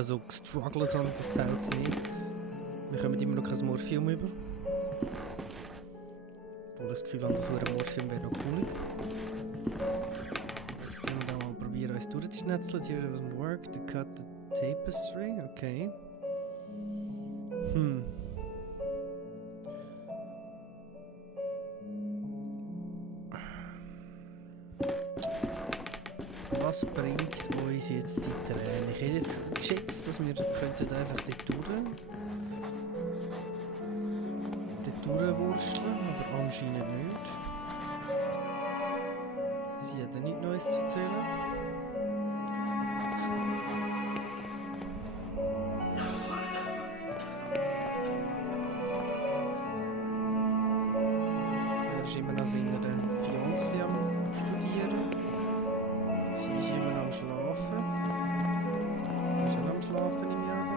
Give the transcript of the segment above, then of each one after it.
ich so gestruggelt habe, das Teil zu nehmen. Wir kommen immer noch kein Morphium über. Obwohl ich das Gefühl habe, dass ein Morphium wäre noch cool. Jetzt müssen wir mal probieren, uns durchzuschnetzeln. Here doesn't work. To cut the tapestry. Okay. Was bringt uns jetzt die Träne? Ich hätte jetzt geschätzt, dass wir könnten einfach dort durchwurschteln, aber anscheinend nicht. Sie hat ja nichts Neues zu erzählen. Er ist immer noch seiner Fiancé am Studieren. Sie ist immer noch am Schlafen. Ist er am Schlafen im Jahr da?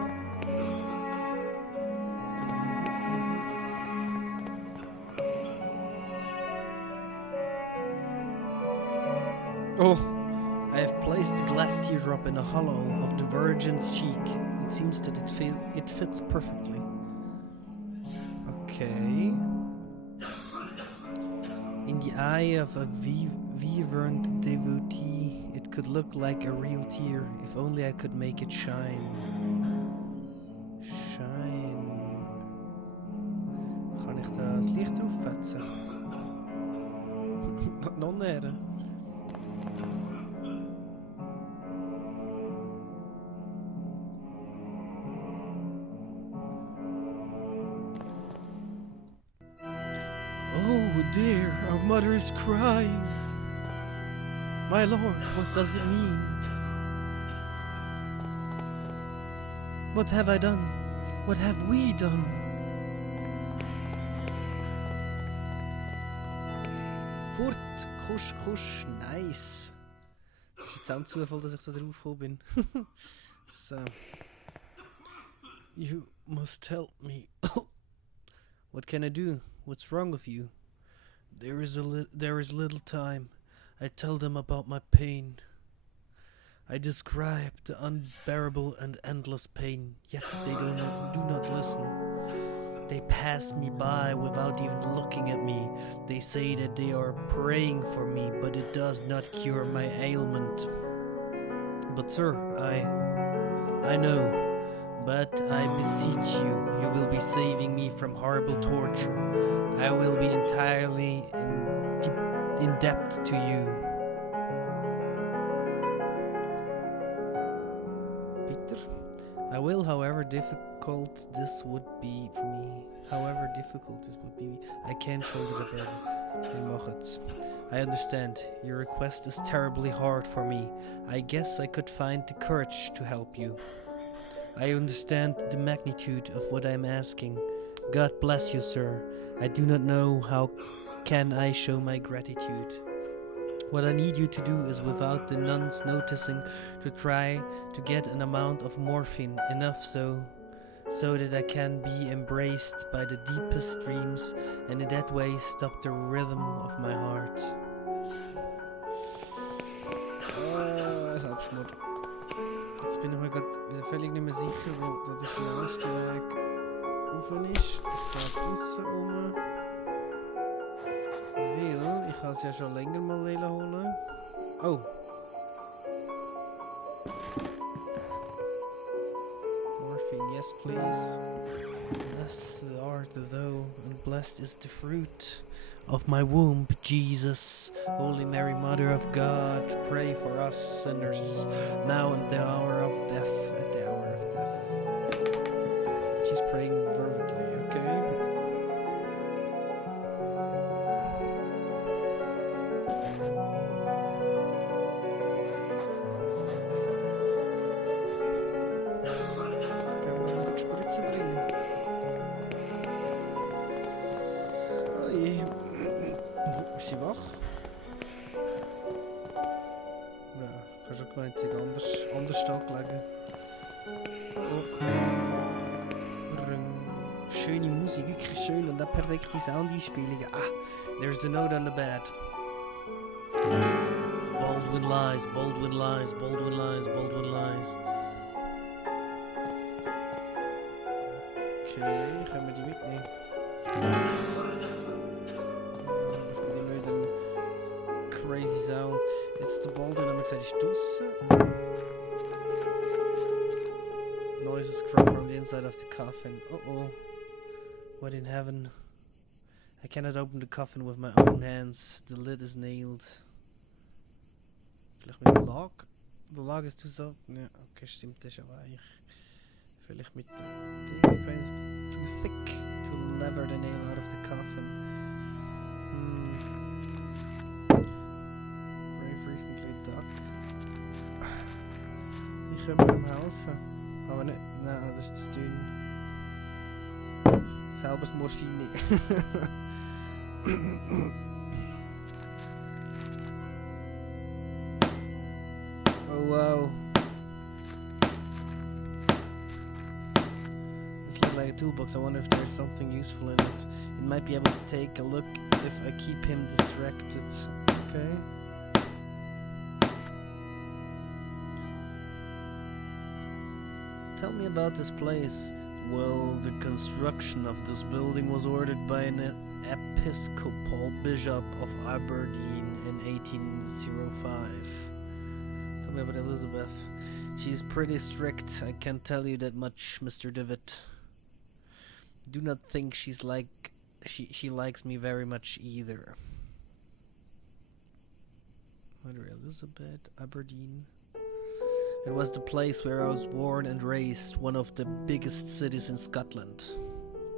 Oh! I have placed the glass teardrop in a hollow of the virgin's cheek. It seems that it fits perfectly. Okay. In the eye of a fervent devotee, it could look like a real tear, if only I could make it shine. Shine. Kann ich da das Licht drauf fetzen? Noch näher. Oh dear, our mother is crying. My lord, what does it mean? What have I done? What have we done? Furt, kusch, kusch, nice. Das ist jetzt auch ein Zufall, dass ich so drauf gekommen bin. So. You must help me. What can I do? What's wrong with you? There is little time. I tell them about my pain. I describe the unbearable and endless pain, yet they do not listen. They pass me by without even looking at me. They say that they are praying for me, but it does not cure my ailment. But sir, I know. But I beseech you, you will be saving me from horrible torture. I will be entirely in debt to you. Peter? I will, however difficult this would be for me. However difficult this would be, I can't shoulder the burden. I understand. Your request is terribly hard for me. I guess I could find the courage to help you. I understand the magnitude of what I'm asking. God bless you, sir. I do not know how can I show my gratitude. What I need you to do is, without the nuns noticing, to try to get an amount of morphine, enough so that I can be embraced by the deepest dreams and in that way stop the rhythm of my heart. Selbstmord. Jetzt bin ich mir gerade völlig nicht mehr sicher, wo da der schnellste Weg rauf ist. Ich gehe draussen rum. Weil ich es ja schon länger mal holen. Oh! Morphine, yes please. Blessed art thou, and blessed is the fruit of my womb, Jesus. Holy Mary, Mother of God, pray for us sinners, now and the hour of death, at the hour of death. She's praying fervently, okay? Gaan we nog spritsen brengen? Oh jee. Ist sie wach? Ja, ich habe schon gemeint, sie anders angelegen. Oh. Schöne Musik, wirklich schön und auch perfekte Soundeinspielungen. Ah, there's a note on the bed. Baldwin lies, Baldwin lies, Baldwin lies, Baldwin lies. Okay, können wir die mitnehmen? Ich will immer wieder einen crazy sound. Jetzt der Baldwin haben wir gesagt, ist draussen. Noises come from the inside of the coffin. Oh oh. What in heaven? I cannot open the coffin with my own hands. The lid is nailed. Vielleicht mit dem Log? Der Log ist zu soft. Ja, okay, stimmt, das ist aber weich. Vielleicht mit dem Ding. Too thick to lever the nail out of the coffin. Brave recently duck. Wie können wir ihm helfen? Aber nicht. Nein, das ist zu dünn. Selbes Morphine. Oh wow. This looks like a toolbox. I wonder if there's something useful in it. It might be able to take a look if I keep him distracted. Okay. Tell me about this place. Well, the construction of this building was ordered by an Episcopal Bishop of Aberdeen in 1805. Tell me about Elizabeth. She's pretty strict, I can tell you that much, Mr. Divot. Do not think she likes me very much either. Mother Elizabeth, Aberdeen. It was the place where I was born and raised, one of the biggest cities in Scotland.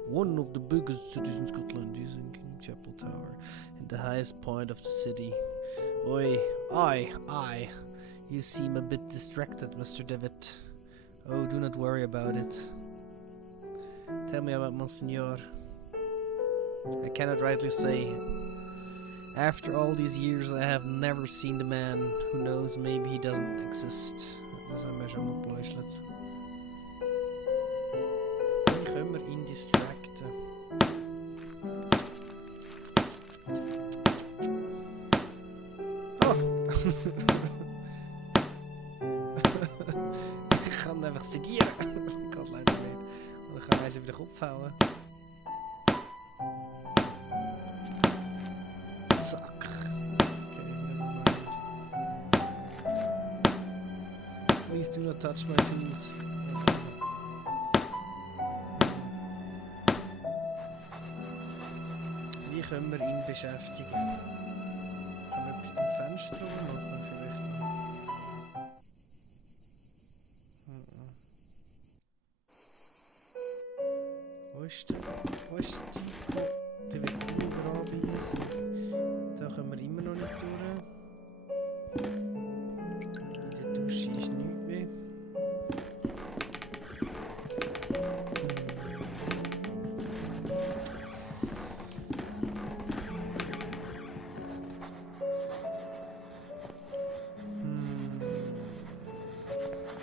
One of the biggest cities in Scotland is in King Chapel Tower, and the highest point of the city. Oi, aye. You seem a bit distracted, Mr. Devitt. Oh, do not worry about it. Tell me about Monsignor. I cannot rightly say. After all these years, I have never seen the man. Who knows, maybe he doesn't exist. Das haben wir schon mal geläuschelt. Wie können wir ihn distracten? Oh! Ich kann ihn einfach sedieren. Das geht leider nicht. Oder kann eins über den Kopf hauen. Zack. Please do not touch my tools. Wie können wir ihn beschäftigen? Können wir etwas beim Fenster machen vielleicht? Wo ist der Typ? Der wird überall bei sein. Da können wir immer noch nicht durch. In der Dusche ist nichts mehr.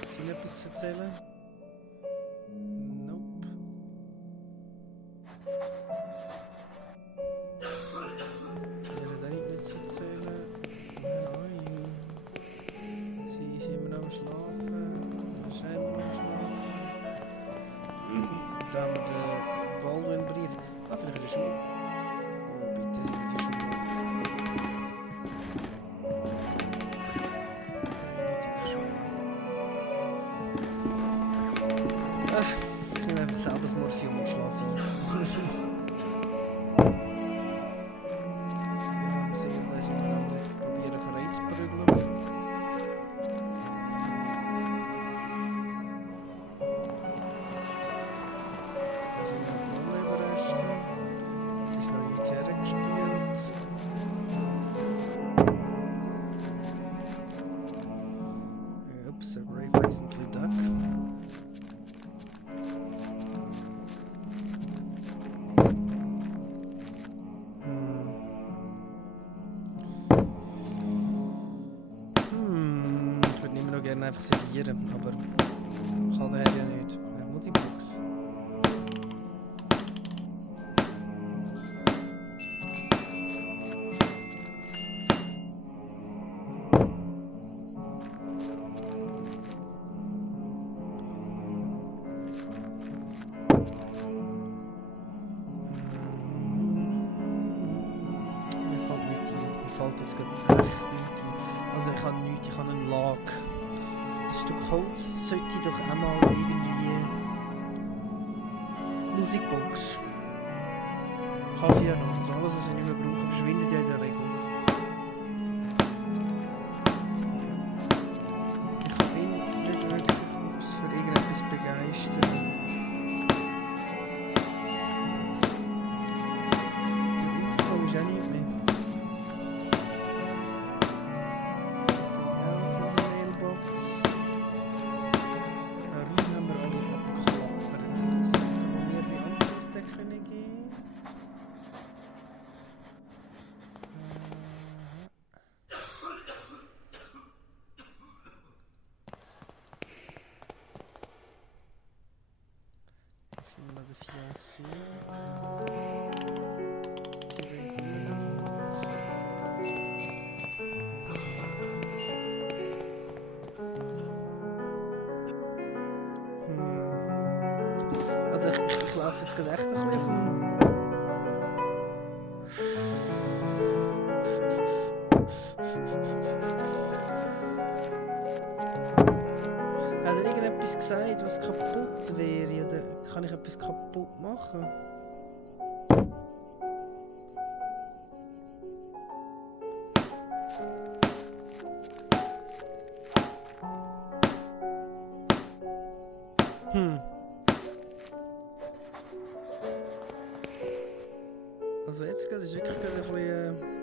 Hat sie etwas zu erzählen? Nope. Er hat auch nichts zu erzählen. Where are you? Sie ist immer noch am Schlafen. Er ist immer noch am Schlafen. Da haben wir den Baldwin-Brief. Da vielleicht in der Schule. Oh, bitte, sind in der Schule. Ich nehme einfach selber das Morphium und schlafe ein. Wir sehen, dass ich mal probieren frei zu prügeln. Da sind noch mehr Überreste. Es ist noch nicht hergespielt. Ups, a brave recently duck. Ich würde immer noch gerne einfach servieren, aber kann er ja nicht. Er muss die Box. Musikbox. Kann sie ja noch. Also alles, was ich nicht mehr brauche, verschwindet ja in der Regel. Ich bin nicht wirklich für irgendetwas begeistert. Der Ausgang ist auch nicht mehr. Ja, so eine Mailbox. Darin haben wir alle abgeklappert. Das kann mir die Antworten können geben. Sind wir noch der Fiancé? Die bringt immer noch was. Also ich laufe jetzt gerade echt ein bisschen rum. Hat er irgendetwas gesagt, was kaputt wäre? Oder kann ich etwas kaputt machen? Also jetzt geht es wirklich gerade ein bisschen...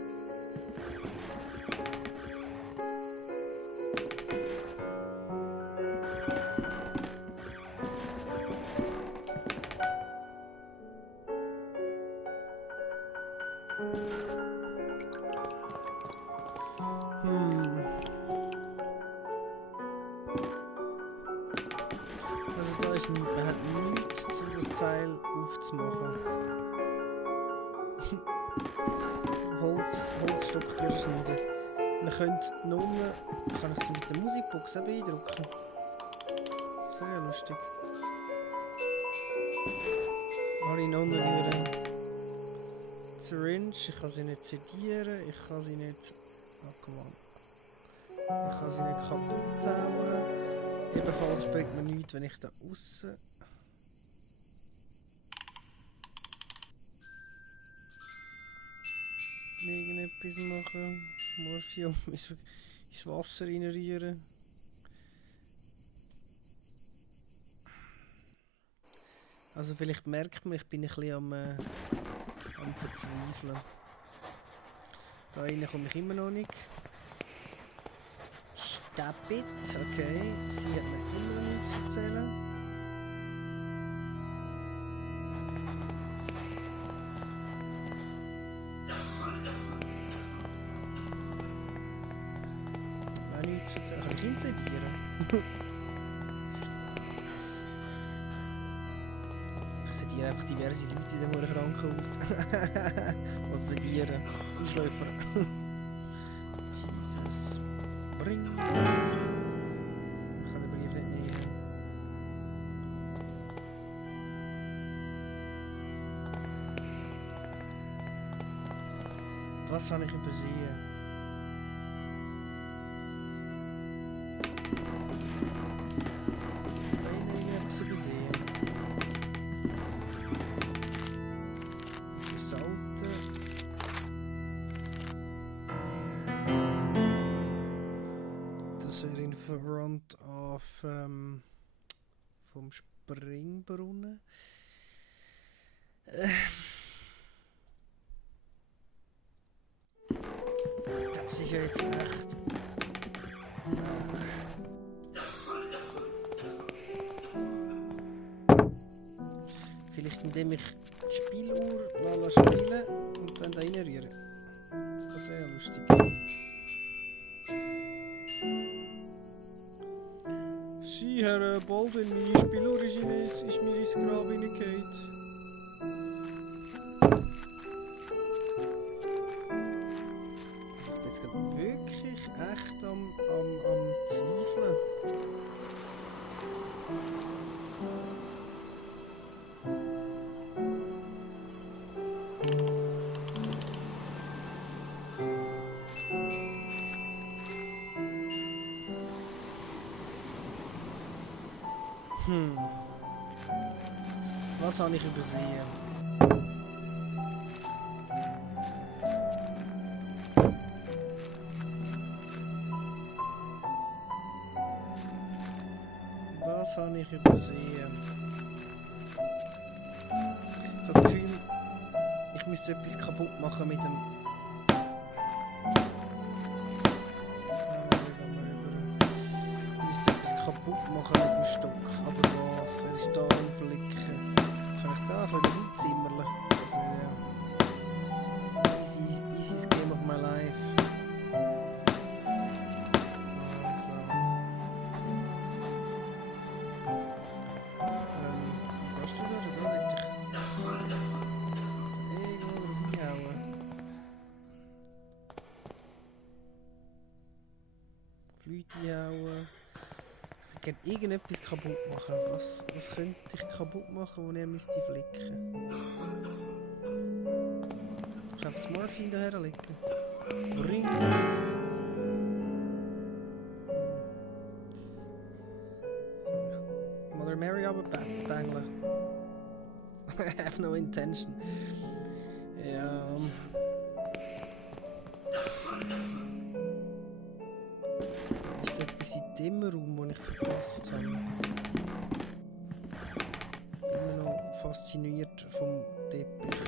Also da ist nichts, man hat nichts, um das Teil aufzumachen. Holzstock durchschneiden. Man könnte die Nummer, kann ich sie mit der Musikbox auch beeindrucken. Sehr lustig. Alle Nummern Syringe, ich kann sie nicht sedieren, ich kann sie nicht... Oh, come on. Ich kann sie nicht kaputt hauen. Ebenfalls bringt mir nichts, wenn ich da aussen... irgendetwas machen. Morphium ins Wasser reinrühren. Also vielleicht merkt man, ich bin ein bisschen am Verzweifeln. Da rein komme ich immer noch nicht. Stabit, okay. Sie hat mir immer noch nichts zu erzählen. Nichts zu erzählen. Kann ich ihn sedieren? Ich sediere einfach diverse Leute in dem Krankenhaus. Was sedieren? Einschläfer. Jesus. Bring. Ich kann den Brief nicht nehmen. Was habe ich übersehen? Übersehen. Die Salte. Das wäre in Front of vom Springbrunnen. Das ist ja jetzt echt. Vielleicht indem ich die Spieluhr mal spielen und dann da reinrühren. Das wäre ja lustig. Sie, Herr Baldwin, meine Spieluhr ist mir ins Grab hineingefallen. Ich bin jetzt gerade wirklich echt am Zweifeln. Was habe ich übersehen? Was habe ich übersehen? Ich habe das Gefühl, ich müsste etwas kaputt machen mit dem... Ich müsste etwas kaputt machen mit dem Stock. Aber was? Er ist da am Flicken. Kann ich da ein bisschen reinzimmerle? Also ja. Easy game of my life. Gehst du da oder da? Irgendwo reinhauen. Flüte hauen. Ich kann irgendetwas kaputt machen. Was könnte ich kaputt machen, wo er müsste flicken? Ich habe das Morphine daher liegen. Ring. Mother Mary aber bangeln. I have no intention. Ja. Ist etwas in dem Raum, den ich verpasst habe? Immer noch fasziniert vom Teppich.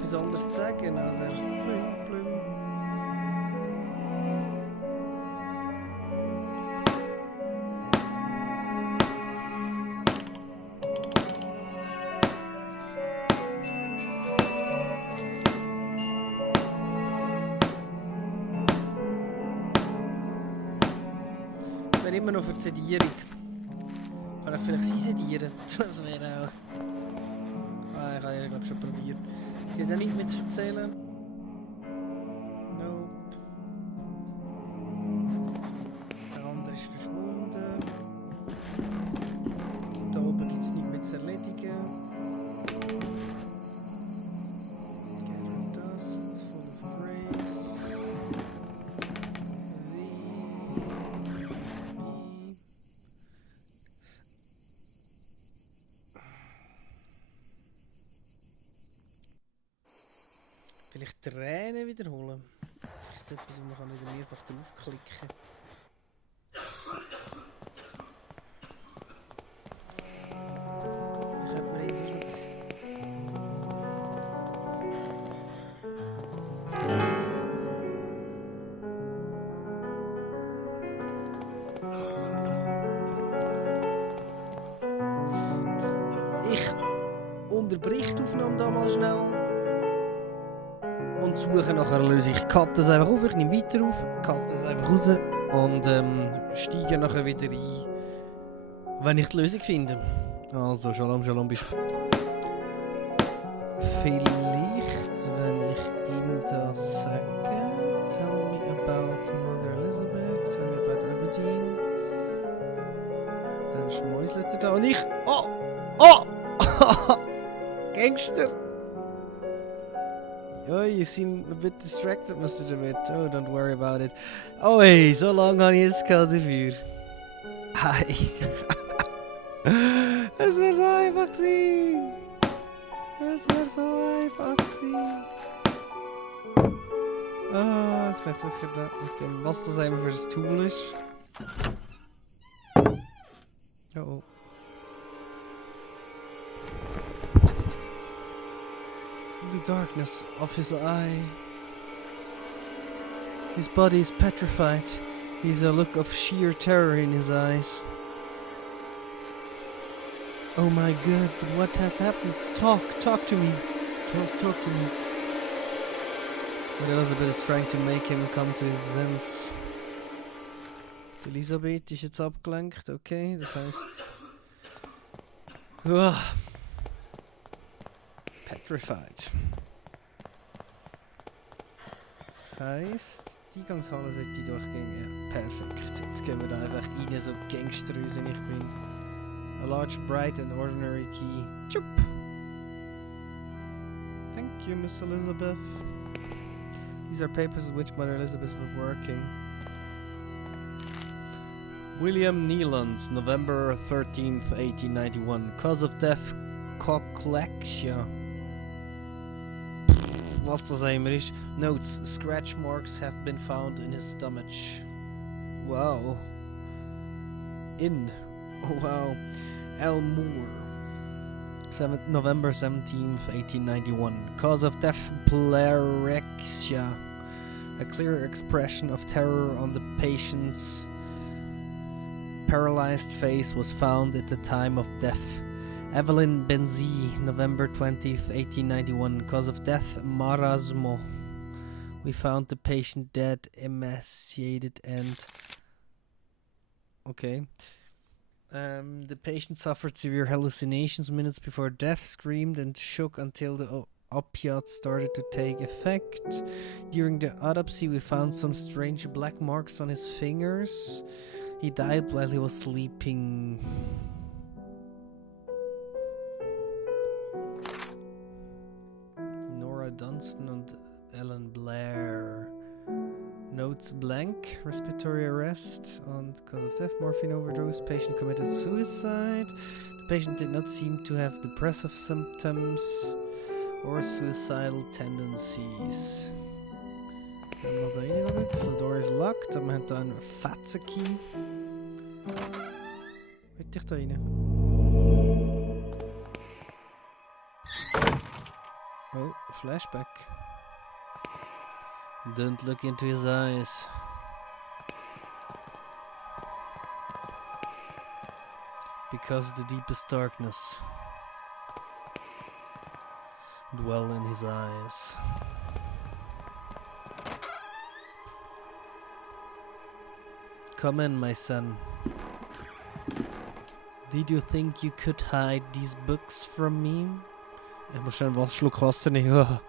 Besonders zu sagen, oder? Blüm. Ich wäre immer noch für die Sedierung. Kann ich vielleicht sie sedieren? Das wäre auch... Ah, ich habe ja glaube schon probiert. Ich habe nichts mehr zu erzählen. Nope. Der andere ist verschwunden. Da oben gibt es nichts mehr zu erledigen. Gather Dust, Full of Grace. Vielleicht Tränen wiederholen. Das ist etwas, wo man wieder mehrfach draufklicken kann. Könnte man jetzt schon... Ich unterbrich die Aufnahme da mal schnell. Und suche nach einer Lösung. Ich cutte es einfach auf, ich nehme weiter auf, cutte es einfach raus und steige nachher wieder ein, wenn ich die Lösung finde. Also, Shalom, bis vielleicht, wenn ich ihm das sage, tell me about Mother Elizabeth, tell me about Aberdeen, dann schmäuselt er da und ich, oh, Gangster! Oh, you seem a bit distracted, Mr. Demit. Oh, don't worry about it. Oh, hey, so lange habe ich jetzt gehabt dafür. Hi. Es wäre so einfach gewesen. Es wäre so einfach gewesen. Ah, jetzt bin ich sicher da mit dem, was das einfach für ein Tool ist. Oh. The darkness of his eye. His body is petrified. He's a look of sheer terror in his eyes. Oh my God, but what has happened? Talk to me. Talk to me. But Elizabeth is trying to make him come to his sense. Elisabeth ist jetzt abgelenkt, okay, das heißt... Petrified. Das heisst, die Eingangshalle sollte durchgehen. Ja, perfekt. Jetzt gehen wir da einfach rein, so gangsterös wie ich bin. A large, bright and ordinary key. Chup! Thank you, Miss Elizabeth. These are papers on which Mother Elizabeth was working. William Neelands, November 13th, 1891. Cause of death, cochlexia. Was das einmal ist. Notes, scratch marks have been found in his stomach. Wow. Oh wow. L. Moore. November 17th, 1891. Cause of death, plerexia. A clear expression of terror on the patient's paralyzed face was found at the time of death. Evelyn Benzie, November 20th, 1891. Cause of death, marasmo. We found the patient dead, emaciated and... Okay. The patient suffered severe hallucinations minutes before death, screamed and shook until the opiates started to take effect. During the autopsy, we found some strange black marks on his fingers. He died while he was sleeping. Nora Dunstan and Ellen Blair. Notes blank. Respiratory arrest on cause of death, morphine overdose. Patient committed suicide. The patient did not seem to have depressive symptoms or suicidal tendencies. The door is locked. We hebben daar een fatse key. Weet dicht daar rein. Oh, flashback. Don't look into his eyes. Because the deepest darkness dwell in his eyes. Come in, my son. Did you think you could hide these books from me? Ich muss schnell einen Schluck Wasser nehmen.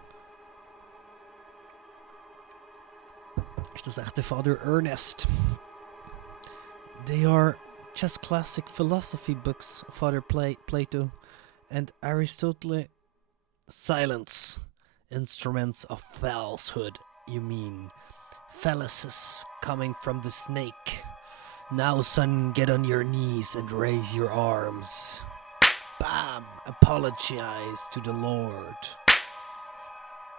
Ist das echt der Father Ernest? They are just classic philosophy books, Father Plato and Aristotle. Silence. Instruments of falsehood, you mean. Fallacies coming from the snake. Now, son, get on your knees and raise your arms. Bam! Apologize to the Lord.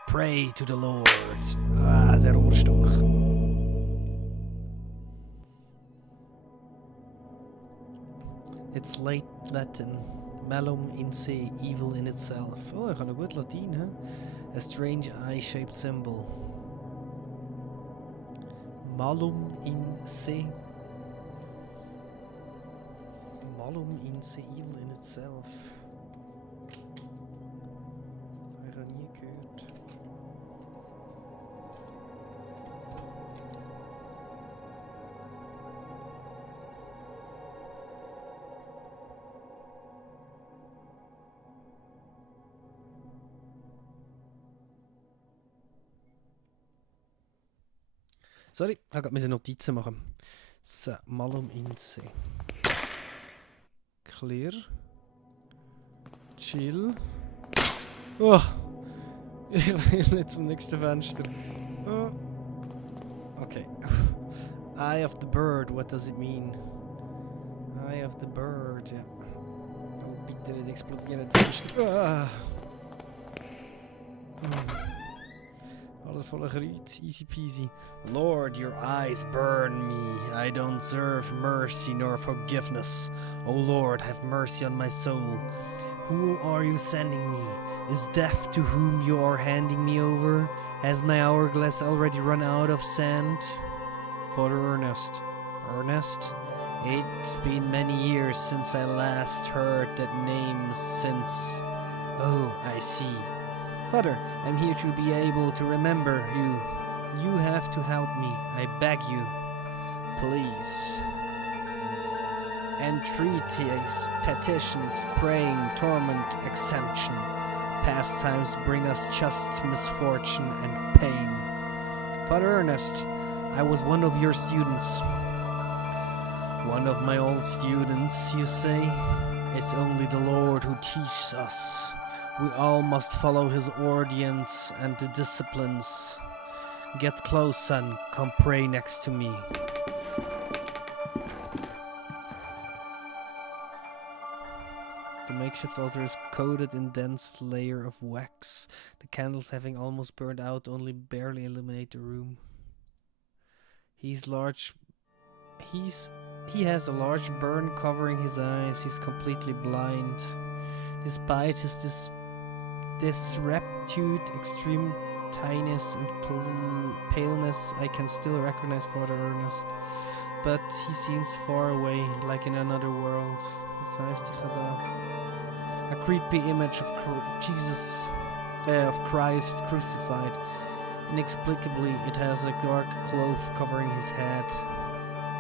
Pray to the Lord. Ah, der Ohrstock. It's late Latin. Malum in se, evil in itself. Oh, ik kan ook goed Latijn, hè? A strange eye-shaped symbol. Malum in se. Malum in se, evil in itself. Ik heb nie gehört. Sorry, ich musste Notizen machen. So, Malum in se. Clear. Chill. Oh! Ich will nicht zum nächsten Fenster. Oh. Okay. Eye of the bird, what does it mean? Eye of the bird, ja. Oh, bitte nicht explodieren, das Fenster. Ah. Alles voller Kreuz, easy peasy. Lord, your eyes burn me. I don't deserve mercy nor forgiveness. O Lord, have mercy on my soul. Who are you sending me? Is death to whom you are handing me over? Has my hourglass already run out of sand? Father Ernest. Ernest? It's been many years since I last heard that name since... Oh, I see. Father, I'm here to be able to remember you. You have to help me. I beg you. Please. Entreaties, petitions, praying, torment, exemption. Pastimes bring us just misfortune and pain. Father Ernest, I was one of your students. One of my old students, you say? It's only the Lord who teaches us. We all must follow his ordinance and the disciplines. Get close, son. Come pray next to me. The makeshift altar is coated in dense layer of wax. The candles, having almost burned out, only barely illuminate the room. He has a large burn covering his eyes. He's completely blind. Despite his disrepute, extreme tiness and paleness, I can still recognize Father Ernest. But he seems far away, like in another world. A creepy image of Christ crucified. Inexplicably, it has a dark cloth covering his head.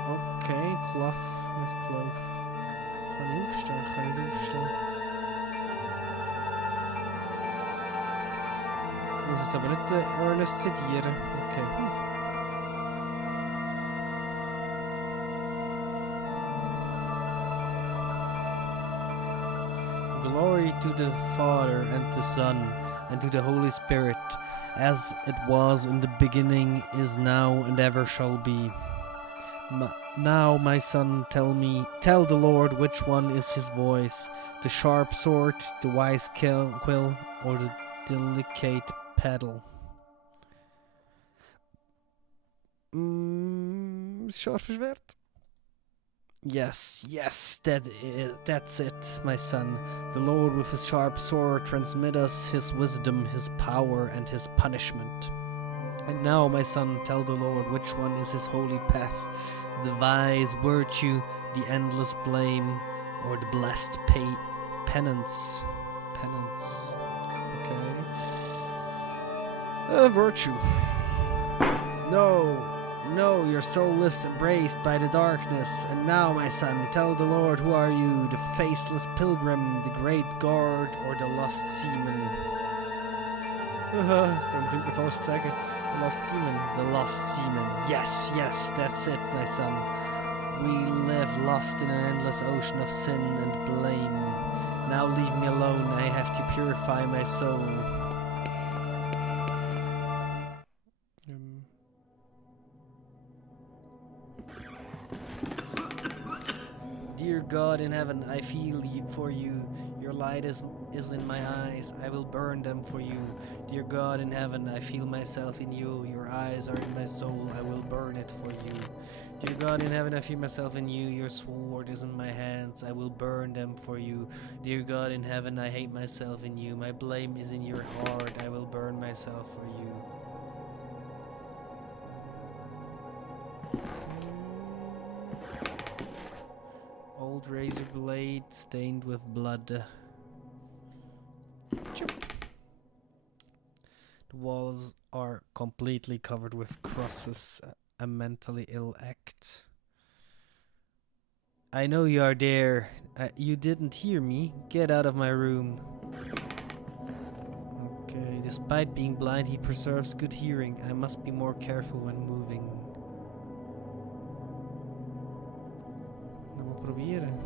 Okay, cloth met cloth. Ga niet hoefstaan. Moet het maar net Ernest zitten hier. Oké. Glory to the Father and the Son and to the Holy Spirit, as it was in the beginning, is now, and ever shall be. Now, my son, tell the Lord which one is his voice, the sharp sword, the wise quill, or the delicate pedal. Scharfe Schwert? Yes, that's it, my son. The Lord with his sharp sword transmit us his wisdom, his power, and his punishment. And now, my son, tell the Lord which one is his holy path, the wise virtue, the endless blame, or the blessed penance. Okay. Virtue. No, your soul is embraced by the darkness. And now, my son, tell the Lord, who are you, the faceless pilgrim, the great guard, or the lost seaman? Dan moet ik vast zeggen. The lost seaman. Yes, that's it, my son. We live lost in an endless ocean of sin and blame. Now leave me alone, I have to purify my soul. Dear God in heaven, I feel for you. Your light is in my eyes. I will burn them for you. Dear God in heaven, I feel myself in you. Your eyes are in my soul. I will burn it for you. Dear God in heaven, I feel myself in you. Your sword is in my hands. I will burn them for you. Dear God in heaven, I hate myself in you. My blame is in your heart. I will burn myself for you. Old razor blade stained with blood. Chop. The walls are completely covered with crosses. A mentally ill act. I know you are there. You didn't hear me. Get out of my room. Okay, despite being blind, he preserves good hearing. I must be more careful when moving. Proberen.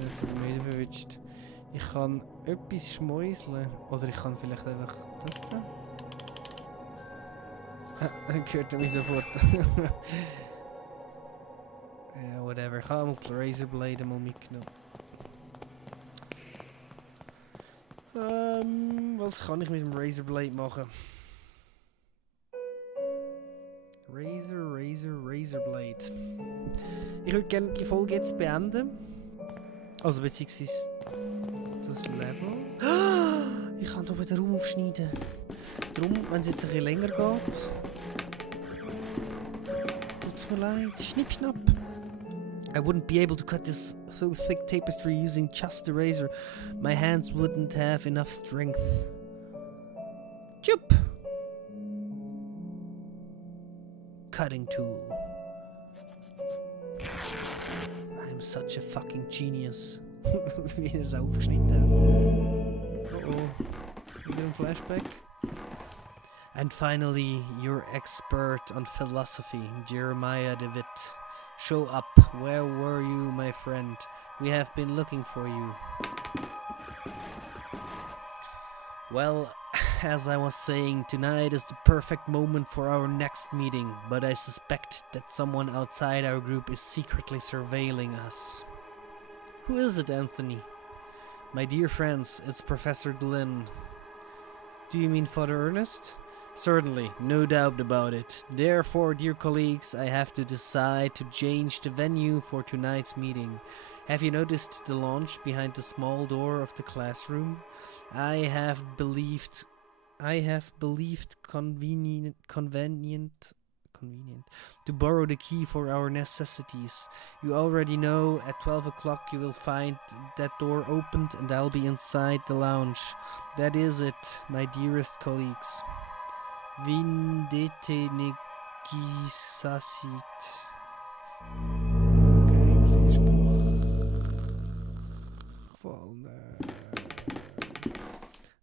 Jetzt hat er mich wieder verwitscht. Ich kann etwas schmäuseln. Oder ich kann vielleicht einfach das da. Dann hört er mich sofort. Ja, whatever. Ich habe die Razorblade mal mitgenommen. Was kann ich mit dem Razorblade machen? Razorblade. Ich würde gerne die Folge jetzt beenden. Also beziehungsweise das Level. Ich kann hier den Raum aufschneiden. Darum, wenn es jetzt ein bisschen länger geht, tut's mir leid. Schnipp, schnapp. I wouldn't be able to cut this so thick tapestry using just the razor. My hands wouldn't have enough strength. Chup! Cutting tool. I'm such a fucking genius. Wie er es aufgeschnitten hat. Oh, wieder ein Flashback. And finally, your expert on philosophy, Jeremiah DeWitt. Show up. Where were you, my friend? We have been looking for you. Well, as I was saying, tonight is the perfect moment for our next meeting, but I suspect that someone outside our group is secretly surveilling us. Who is it, Anthony? My dear friends, it's Professor Glynn. Do you mean Father Ernest? Certainly, no doubt about it. Therefore, dear colleagues, I have to decide to change the venue for tonight's meeting. Have you noticed the lounge behind the small door of the classroom? I have believed convenient to borrow the key for our necessities. You already know at 12 o'clock you will find that door opened and I'll be inside the lounge. That is it, my dearest colleagues. Vindete negisasit. Okay, English.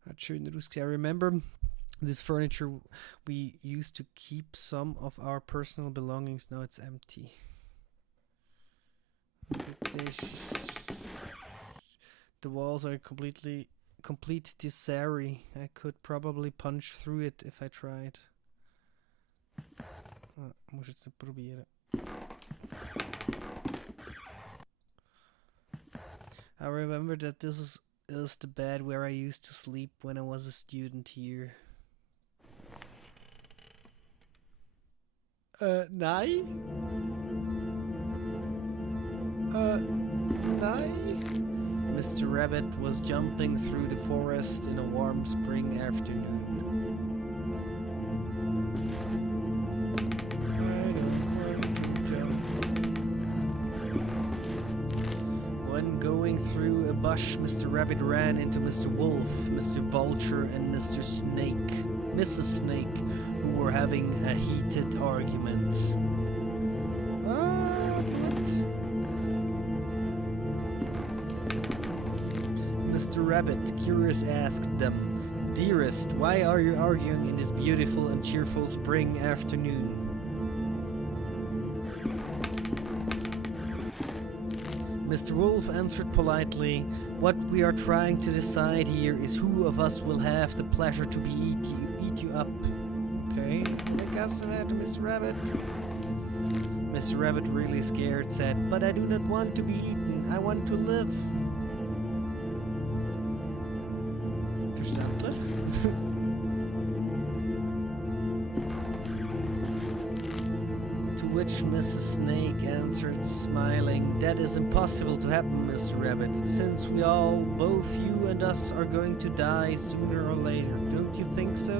Hat schöner ausgesehen. I remember this furniture, we used to keep some of our personal belongings. Now it's empty. The walls are complete disarray. I could probably punch through it if I tried. Muss jetzt nicht probieren. I remember that this is the bed where I used to sleep when I was a student here. Nein? Nein? Mr. Rabbit was jumping through the forest in a warm spring afternoon. When going through a bush, Mr. Rabbit ran into Mr. Wolf, Mr. Vulture, and Mr. Snake, Mrs. Snake, who were having a heated argument. Mr. Rabbit, curious, asked them, "Dearest, why are you arguing in this beautiful and cheerful spring afternoon?" Mr. Wolf answered politely, "What we are trying to decide here is who of us will have the pleasure to eat you up." Okay, Mr. Rabbit. Mr. Rabbit, really scared, said, "But I do not want to be eaten. I want to live." Verständlich. To which Mrs. Snake answered, smiling, "That is impossible to happen, Mr. Rabbit, since we all, both you and us, are going to die sooner or later. Don't you think so?"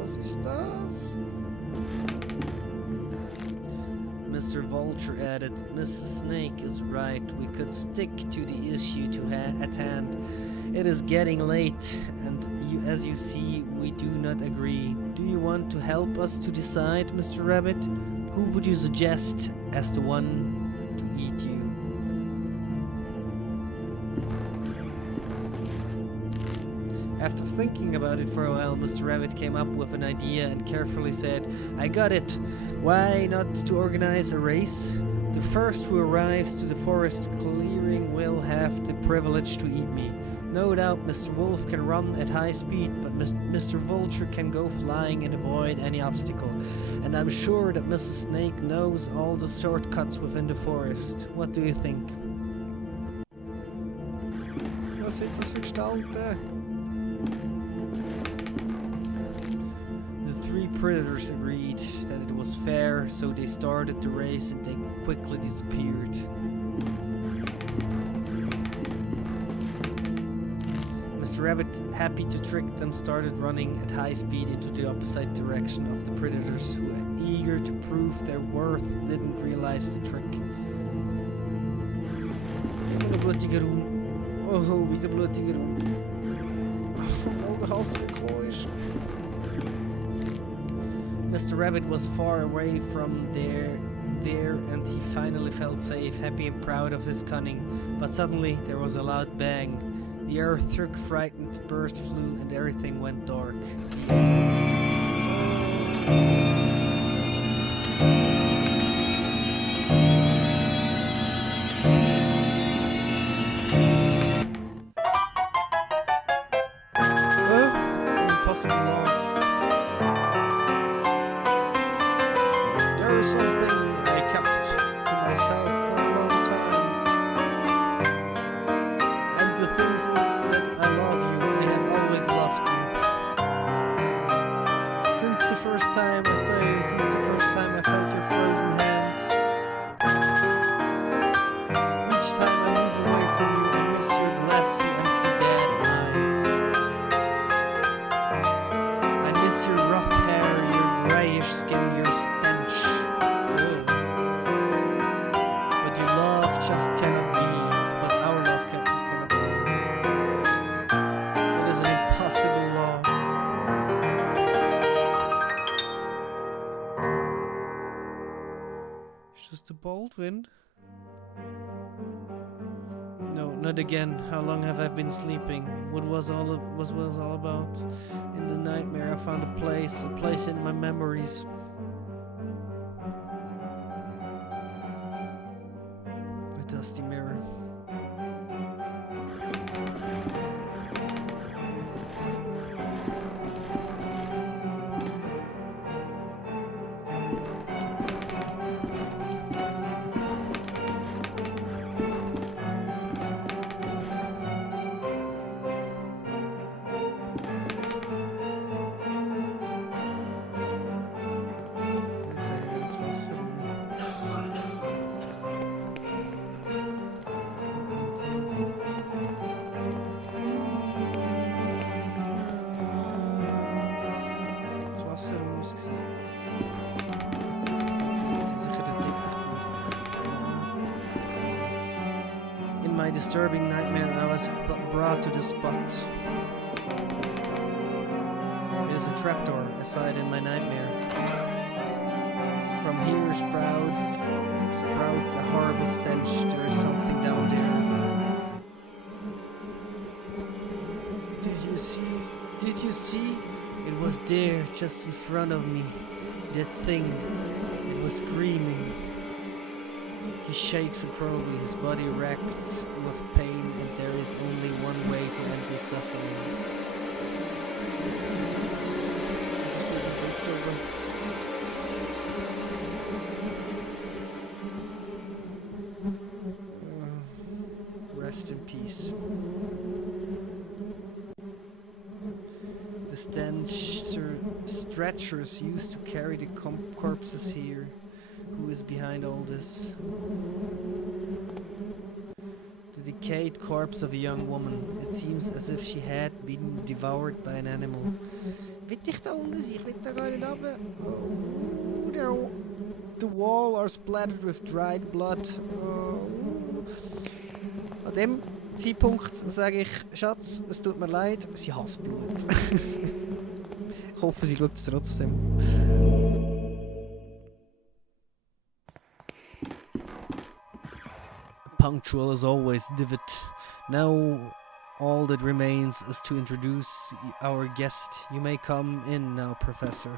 Was ist das? Mr. Vulture added, "Mrs. Snake is right. We could stick to the issue at hand. It is getting late, and as you see, we do not agree. Do you want to help us to decide, Mr. Rabbit? Who would you suggest as the one to eat you?" After thinking about it for a while, Mr. Rabbit came up with an idea and carefully said, "I got it. Why not to organize a race? The first who arrives to the forest clearing will have the privilege to eat me. No doubt Mr. Wolf can run at high speed, but Mr. Vulture can go flying and avoid any obstacle. And I'm sure that Mrs. Snake knows all the shortcuts within the forest. What do you think?" Was sind das für Gestalten? The three predators agreed that it was fair, so they started the race and they quickly disappeared. Mr. Rabbit, happy to trick them, started running at high speed into the opposite direction of the predators, who, eager to prove their worth, didn't realize the trick. Immer noch blutiger Raum. Oh, wieder blutiger Raum. Oh, der Hals gekommen ist. Mr. Rabbit was far away from there there, and he finally felt safe, happy and proud of his cunning. But suddenly there was a loud bang. The earthquake frightened, burst flew, and everything went dark. Impossible laugh. There was something I kept to myself for a long time. And the thing is that I love you. I have always loved you. Since the first time I saw you, since the first time I felt your frozen hands. Each time I move away from you, I miss your glassy, empty dead eyes. I miss your rough hair, your greyish skin, your stench. Ugh. But your love just cannot be. But our love just cannot be. It is an impossible love. It's just a Baldwin. No, not again. How long have I been sleeping? What was all about? In the nightmare, I found a place in my memories. A dusty mirror. In my disturbing nightmare, I was brought to the spot. It is a trapdoor, I saw it in my nightmare. From here sprouts a horrible stench. There is something down there. Did you see? It was there, just in front of me. That thing. It was screaming. He shakes incredibly, his body racked with pain, and there is only one way to end his suffering. This is the October. Rest in peace. The stretchers used to carry the corpses here. Who is behind all this? The decayed corpse of a young woman. It seems as if she had been devoured by an animal. Will ich da unten sein? Ich will da gar nicht runter. Oh, the wall are splattered with dried blood. Oh. An dem Zeitpunkt sage ich, Schatz, es tut mir leid, sie hasst Blut. Ich hoffe, sie schaut es trotzdem. Punctual as always, Divot. Now all that remains is to introduce our guest. You may come in now, Professor.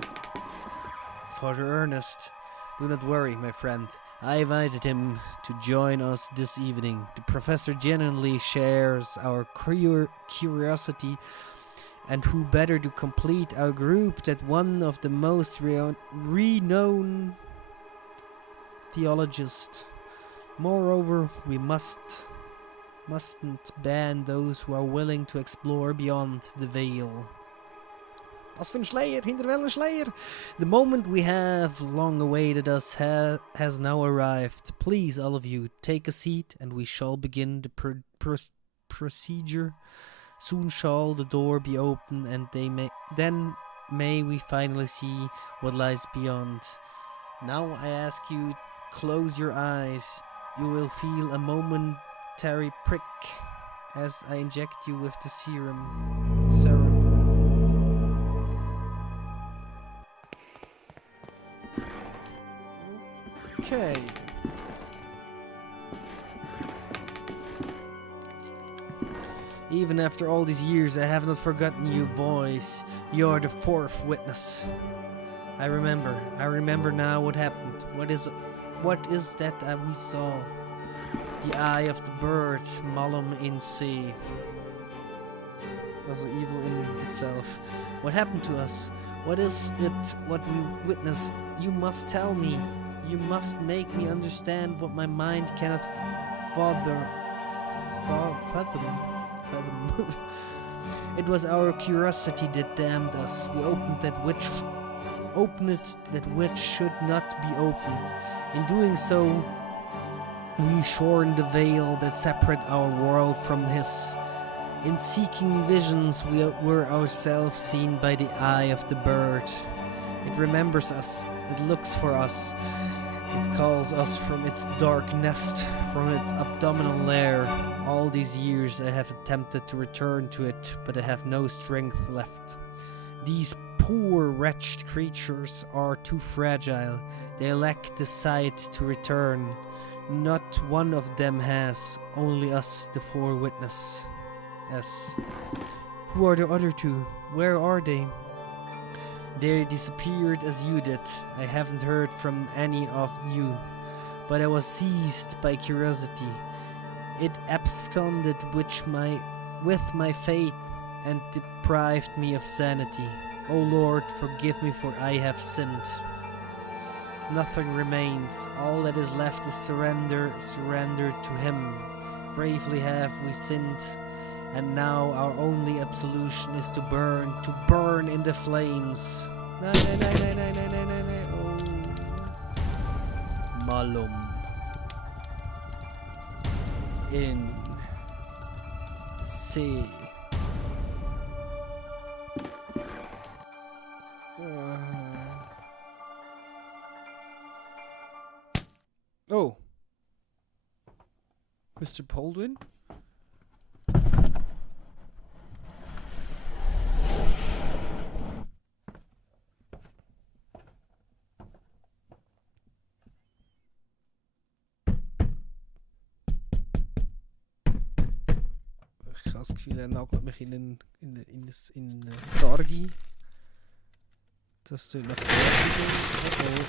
Father Ernest, do not worry, my friend. I invited him to join us this evening. The professor genuinely shares our curiosity, and who better to complete our group than one of the most renowned theologists. Moreover, we mustn't ban those who are willing to explore beyond the veil. Was für ein Schleier? Hinter welchem Schleier? The moment we have long awaited us has now arrived. Please, all of you, take a seat and we shall begin the procedure. Soon shall the door be open, and then may we finally see what lies beyond. Now I ask you, close your eyes. You will feel a momentary prick as I inject you with the serum. Okay. Even after all these years, I have not forgotten your voice. You are the fourth witness. I remember now what happened. What is that we saw? The eye of the bird, malum in se. Also evil in itself. What happened to us? What is it what we witnessed? You must tell me. You must make me understand what my mind cannot fathom. It was our curiosity that damned us. We opened that which should not be opened. In doing so, we shorn the veil that separated our world from his. In seeking visions, we were ourselves seen by the eye of the bird. It remembers us, it looks for us, it calls us from its dark nest, from its abdominal lair. All these years I have attempted to return to it, but I have no strength left. These poor wretched creatures are too fragile, they lack the sight to return. Not one of them has, only us, the four witnesses. Yes. Who are the other two? Where are they? They disappeared as you did. I haven't heard from any of you, but I was seized by curiosity. It absconded with my faith and deprived me of sanity. O Lord, forgive me, for I have sinned. Nothing remains. All that is left is surrender to Him. Bravely have we sinned, and now our only absolution is to burn in the flames. No. Oh. Malum. In C. Oh. Mr. Baldwin? Ich habe das Gefühl, er nagelt mich in Sargi. Das tut nach Fertigung.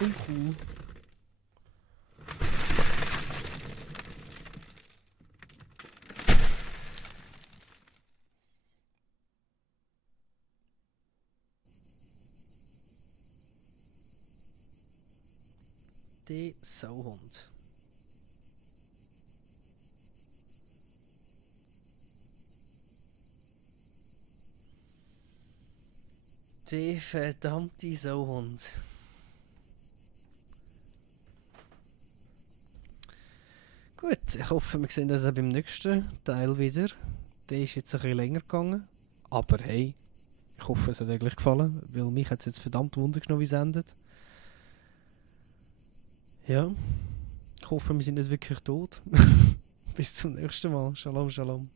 Uncool. Die Sauhund. Die verdammte Sauhund. Gut, ich hoffe, wir sehen das auch beim nächsten Teil wieder. Der ist jetzt ein bisschen länger gegangen. Aber hey, ich hoffe, es hat euch gleich gefallen, weil mich hat es jetzt verdammt Wunder genommen, wie es endet. Ja, ich hoffe, wir sind nicht wirklich tot. Bis zum nächsten Mal. Shalom, shalom.